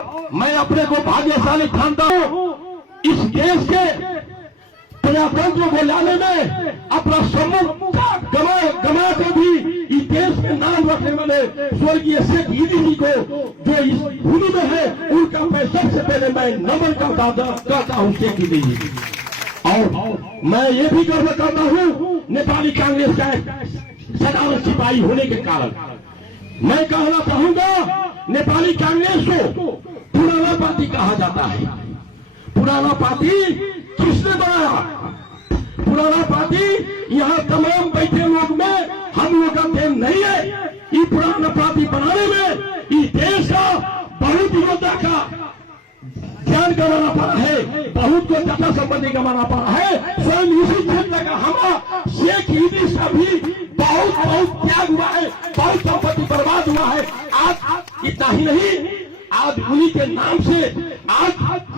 मैं अपने को भाग्यशाली ठानता हूँ इस देश के प्रजातंत्र को लाने में अपना सम्मुख गमा के भी इस देश के नाम रखने वाले स्वर्गीय शेख ईदी जी को जो इस भूमि में है उनका मैं सबसे पहले मैं नमन करता हूँ शेख ईदी जी। और मैं ये भी गर्व करता हूँ नेपाली कांग्रेस का साधारण सिपाही होने के कारण मैं कहना चाहूंगा नेपाली कांग्रेस को पुराना पार्टी कहा जाता है। पुराना पार्टी किसने बनाया? पुराना पार्टी यहाँ तमाम बैठे लोग में हम लोग का देन नहीं है। ये पुराना पार्टी बनाने में इस देश का बहुत योद्धा का ध्यान गंवाना पड़ा है, बहुत को दफा संपत्ति गंवाना पड़ा है। स्वयं इसी क्षेत्र का हमारा शेख ईदी का भी बहुत त्याग हुआ है, बहुत संपत्ति बर्बाद हुआ है। आज इतना ही नहीं, आज उन्हीं के नाम से आज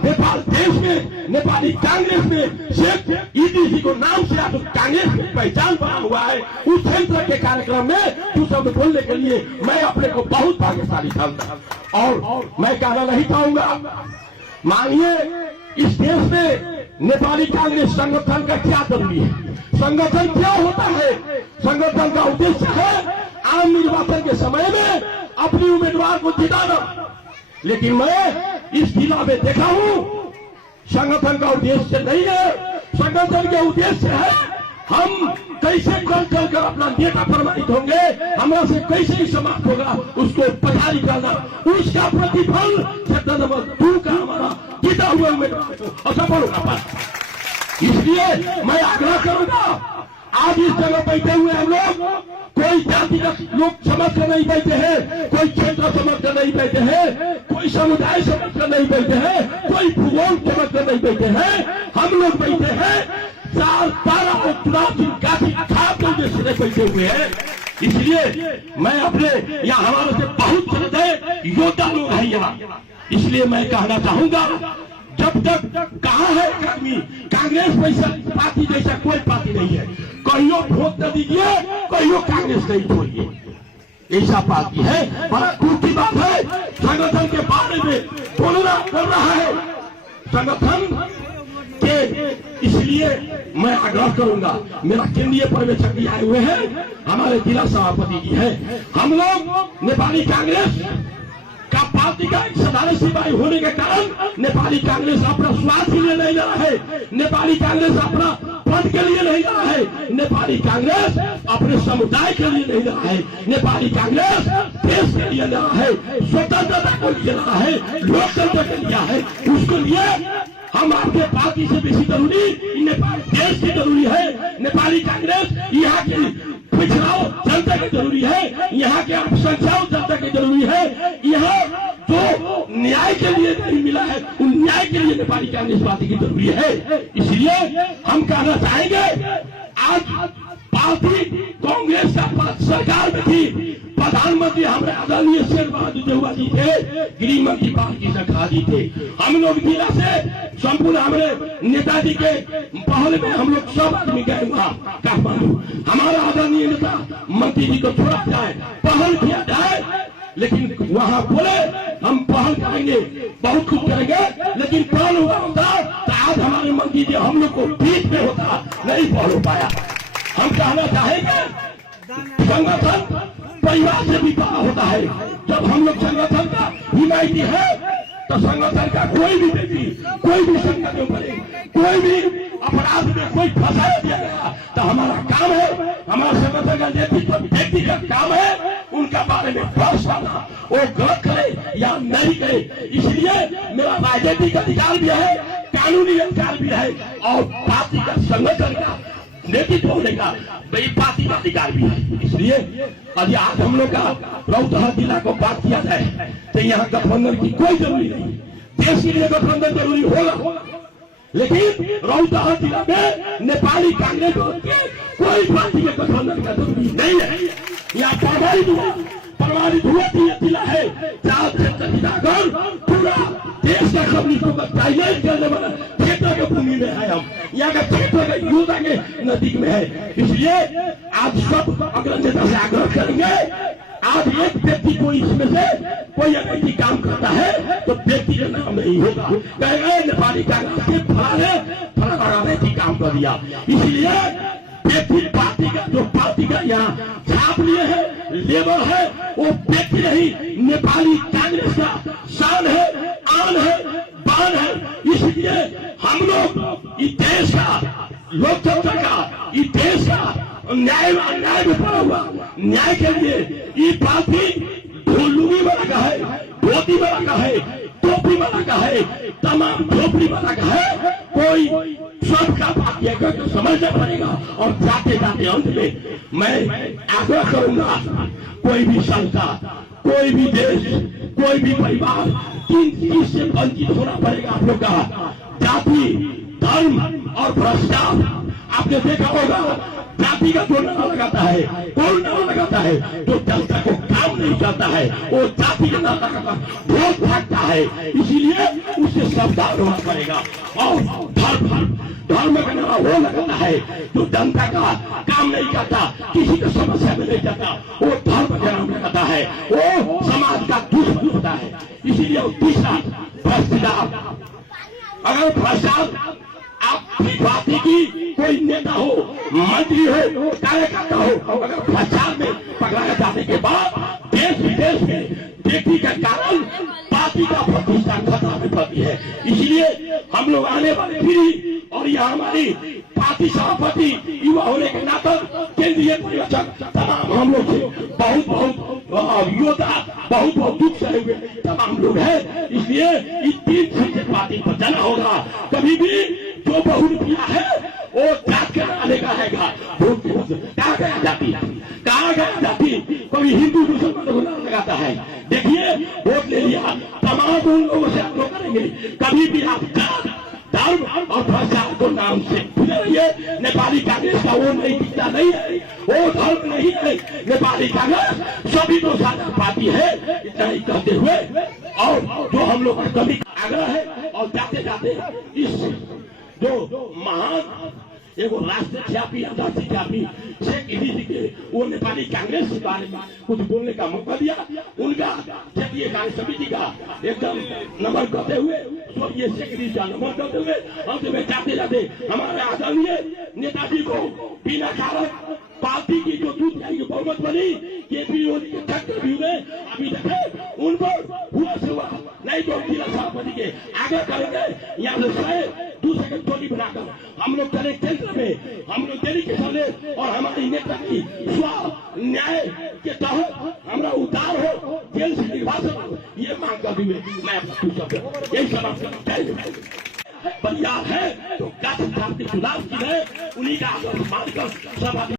नेपाल देश में नेपाली कांग्रेस में शेख ईदी जी को नाम से आज कांग्रेस की पहचान बना हुआ है। उस क्षेत्र के कार्यक्रम में तू शब्द बोलने के लिए मैं अपने को बहुत भाग्यशाली समझता और मैं कहना नहीं चाहूंगा। मानिए इस देश में नेपाली कांग्रेस संगठन का क्या जरूरी है? संगठन क्या होता है? संगठन का उद्देश्य है आम निर्वाचन के समय में अपनी उम्मीदवार को जिताना। लेकिन मैं इस जिला में देखा हूं संगठन का उद्देश्य नहीं है। संगठन का उद्देश्य है हम कैसे चल कर अपना नेता प्रमाणित होंगे, हमारा से कैसे ही समाप्त होगा उसको पछाड़ी करना, उसका प्रतिफल क्षेत्र नंबर 2 का हमारा जीता हुआ उम्मीदवार को असफल होगा। इसलिए मैं आग्रह करूंगा आज इस जगह बैठे हुए हम लोग कोई जातिगत लोग समझ कर नहीं बैठे हैं, कोई क्षेत्र समझ कर नहीं बैठे हैं, कोई समुदाय समझ कर नहीं बैठे हैं, कोई भूगोल समझ कर नहीं बैठे हैं। हम लोग बैठे हैं 4-12 को चुनाव की काफी खास उद्देश्य से बैठे हुए हैं। इसलिए मैं अपने यहाँ हमारे से बहुत ज्यादा योद्धा लोग हैं यहाँ। इसलिए मैं कहना चाहूंगा जब तक कहा है आदमी कांग्रेस पैसा पार्टी जैसा कोई पार्टी नहीं है, कहियो वोट न दीजिए, कहियो कांग्रेस नहीं छोड़िए, ऐसा पार्टी है। बड़ा दुख की बात है संगठन के बारे में बोलना कर रहा है संगठन के। इसलिए मैं आग्रह करूंगा, मेरा केंद्रीय पर्यवेक्षक भी आए हुए हैं, हमारे जिला सभापति जी है। हम लोग नेपाली कांग्रेस का पार्टी का एक साधारण सिपाही होने के कारण नेपाली कांग्रेस अपना स्वार्थ के लिए नहीं लड़ा है, नेपाली कांग्रेस अपना पद के लिए नहीं लड़ा है, नेपाली कांग्रेस अपने समुदाय के लिए नहीं लड़ा है, नेपाली कांग्रेस देश के लिए लड़ा है, स्वतंत्रता के लिए लड़ा है, लोकतंत्र के लिए है। उसके लिए हम आपके पार्टी से बेसी जरूरी नेपाल देश की जरूरी है। नेपाली कांग्रेस यहाँ की पिछड़ाओ जनता की जरूरी है, यहाँ के अल्पसंख्यक जनता की जरूरी है। यहाँ जो न्याय के लिए नहीं मिला है उन न्याय के लिए नेपाली कांग्रेस पार्टी की जरूरी है। इसलिए हम कहना चाहेंगे आज पार्टी कांग्रेस का सरकार में थी, प्रधानमंत्री हमारे आदरणीय शेरबहादुर देउवा जी थे, गृह मंत्री बालकृष्ण खाड़का जी थे। हम लोग जिला से संपूर्ण हमारे नेताजी के पहल में हम लोग सब आदमी गए वहाँ काठमांडू। हमारा आदरणीय नेता मंत्री जी को छोड़ा जाए, पहल किया जाए, लेकिन वहाँ बोले हम पहल करेंगे, बहुत कुछ करेंगे, लेकिन पहल हुआ होता तो आज हमारे मंत्री जी हम लोग को बीच में होता, नहीं पहल हो पाया। हम कहना चाहेंगे संगठन परिवार से भी बड़ा होता है। जब हम लोग संगठन का हिमायती है तो संगठन का कोई भी व्यक्ति कोई भी संगठन बने, कोई भी अपराध में कोई फंसाया दिया गया तो हमारा काम है, हमारा संगठन का व्यक्ति का काम है उनका बारे में बहस करना, वो गलत करे या नहीं करे। इसलिए मेरा राजनीतिक अधिकार भी है, कानूनी अधिकार भी है और पार्टी का संगठन का नेतृत्व होने का पार्टी का अधिकार भी है। इसलिए यदि आज हम लोग का रौतहट जिला को बात किया जाए तो यहाँ गठबंधन की कोई जरूरी नहीं। देश के लिए गठबंधन जरूरी होगा, लेकिन रौतहट जिला में नेपाली कांग्रेस कोई पार्टी के गठबंधन का जरूरी नहीं है। यहाँ प्रमाणित हुआ जिला है, चार क्षेत्र जिलाकर पूरा देश का कम्युनिस्टों का टाइलेट करने वाला क्षेत्र के भूमि में है। हम यहाँ का क्षेत्र का योजना के नजदीक में है। इसलिए आज सब अग्र नेता से आग्रह करेंगे आज एक व्यक्ति को इसमें से कोई अनैतिक काम करता है तो व्यक्ति का नाम नहीं होगा, कहेगा नेपाली कांग्रेस के फला और अनैतिक काम कर दिया। इसलिए व्यक्ति पार्टी का यहाँ छाप लिए है, लेबर है, वो व्यक्ति नहीं, नेपाली कांग्रेस का शान है, आन है, बान है। इसलिए हम लोग इस देश का, लोकतंत्र का, इस देश का न्याय में पड़ा हुआ न्याय के लिए ये पार्टी ढोलुगी वाला का है, धोती वाला का है, टोपी वाला का है, तमाम झोपड़ी वाला का है। कोई सबका बात यह करके समझना पड़ेगा। और जाते जाते अंत में मैं आग्रह करूंगा, कोई भी संस्था, कोई भी देश, कोई भी परिवार तीन चीज से वंचित होना पड़ेगा आप लोग का, जाति, धर्म और भ्रष्टाचार। आपने देखा होगा जाति का जो नारा लगाता है, कौन नारा लगाता है, जो जनता को काम नहीं करता है वो जाति का नारा लगाता है, वोट भागता है। इसीलिए उससे सावधान होना पड़ेगा। और धर्म का नारा वो लगाता है जो जनता का काम नहीं करता, किसी का समस्या में नहीं जाता, वो धर्म का नाम लगाता है, वो समाज का दुश्मन होता है। इसीलिए तीसरा भ्रष्टाचार। अगर भ्रष्टाचार आप पार्टी की कोई नेता हो, मंत्री हो, कार्यकर्ता हो, अगर भ्रष्टाचार में पकड़ाए जाने के बाद देश विदेश में व्यक्ति के कारण पार्टी का प्रतिष्ठा खतरा में पड़ती है। इसलिए हम लोग आने वाले पीढ़ी और यह हमारी पार्टी सभापति युवा होने के नाते केंद्रीय पर्यवेक्षक तमाम हम लोग से बहुत योद्धा, बहुत दुख से हुए तमाम लोग हैं। इसलिए इस 3 सीटें पार्टी पर जाना होगा। कभी भी जो बहुरुपिया है वो जात के नारे का हैगा, कहा गया जाति, कहा गया जाति, कोई हिंदू मुसलमान को नारा लगाता है। देखिए वोट ले लिया, तमाम उन लोगों से आप लोग करेंगे। कभी भी आप जात, धर्म और भ्रष्टाचार को नाम से भूले रहिए। नेपाली कांग्रेस का वो नहीं दिखता नहीं है, वो धर्म नहीं है। नेपाली कांग्रेस सभी तो साझा पार्टी है, इतना ही कहते हुए और जो हम लोग का कभी आग्रह है। और जाते जाते इस जो महान एगो राष्ट्रव्यापी अंतर्राष्ट्रीय शेख इलीस के वो नेपाली कांग्रेस के बारे में कुछ बोलने का मौका दिया। उनका क्षेत्रीय कार्य समिति का एकदम नमन करते हुए, स्वर्गीय शेख इलीस का नमन करते हुए अंत में जाते जाते हमारे आदरणीय नेताजी को बिना कारण पार्टी की जो दूध की बहुमत बनी ये विरोधी के टक्कर भी हुए, अभी तक उन पर हुआ से हुआ नहीं तो जिला सभापति के आगे करेंगे। यहाँ से दूसरे की टोली बनाकर हम लोग चले केंद्र में, हम लोग दिल्ली के सामने और हमारी नेता की स्व न्याय के तहत हमारा उद्धार हो, जेल से निर्वासन हो, ये मांग करते हुए मैं अपना यही समाप्त करता हूँ। पंजाब है तो चुनाव की है, उन्हीं का आदर्श मानकर सब